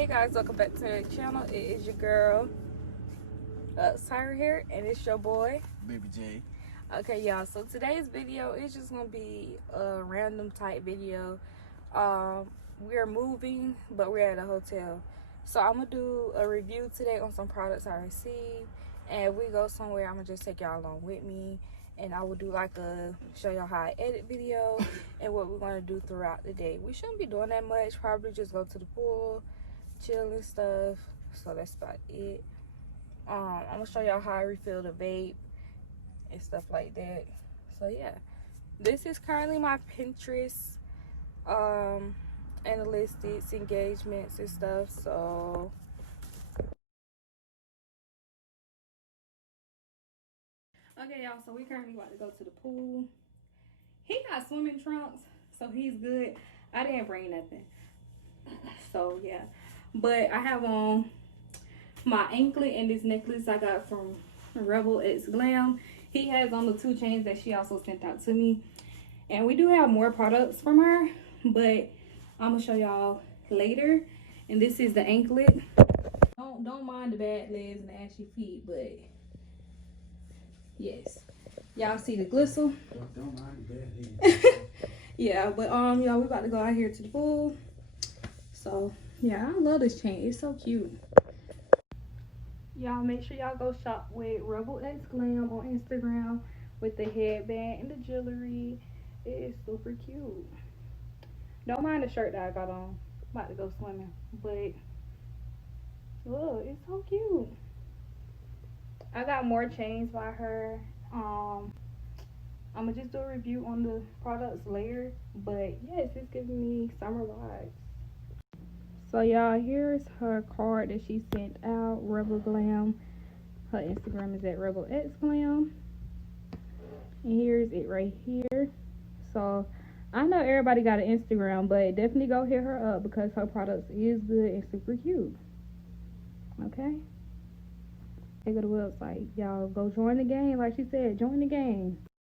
Hey guys, welcome back to the channel. It is your girl LuxeTyra here, and it's your boy Baby J. Okay, y'all, so today's video is just gonna be a random type video. We're moving, but we're at a hotel, so I'm gonna do a review today on some products I received, and if we go somewhere, I'm gonna just take y'all along with me, and I will do like a show y'all how I edit video and what we're gonna do throughout the day. We shouldn't be doing that much, probably just go to the pool, chill and stuff. So that's about it. I'm gonna show y'all how I refill the vape and stuff like that. So yeah, this is currently my Pinterest analytics, engagements and stuff. So okay, y'all, so we currently about to go to the pool. He got swimming trunks, so he's good. I didn't bring nothing, so yeah, but I have on my anklet and this necklace I got from Rebalxglam. He has on the 2 chains that she also sent out to me, and we do have more products from her, but I'm gonna show y'all later. And this is the anklet. Don't mind the bad legs and the ashy feet, but yes, y'all see the glistle. Don't mind the bad legs. Yeah, but y'all, we about to go out here to the pool. So yeah, I love this chain, it's so cute. Y'all make sure y'all go shop with Rebalxglam on Instagram with the headband and the jewelry. It is super cute. Don't mind the shirt that I got on. About to go swimming, but look, it's so cute. I got more chains by her. I'm gonna just do a review on the products later, but yes, it's giving me summer vibes. So y'all, here's her card that she sent out. Rebalxglam. Her Instagram is at Rebalxglam. And here's it right here. So I know everybody got an Instagram, but definitely go hit her up because her products is good and super cute. Okay? They go to the website. Y'all go join the game. Like she said, join the game.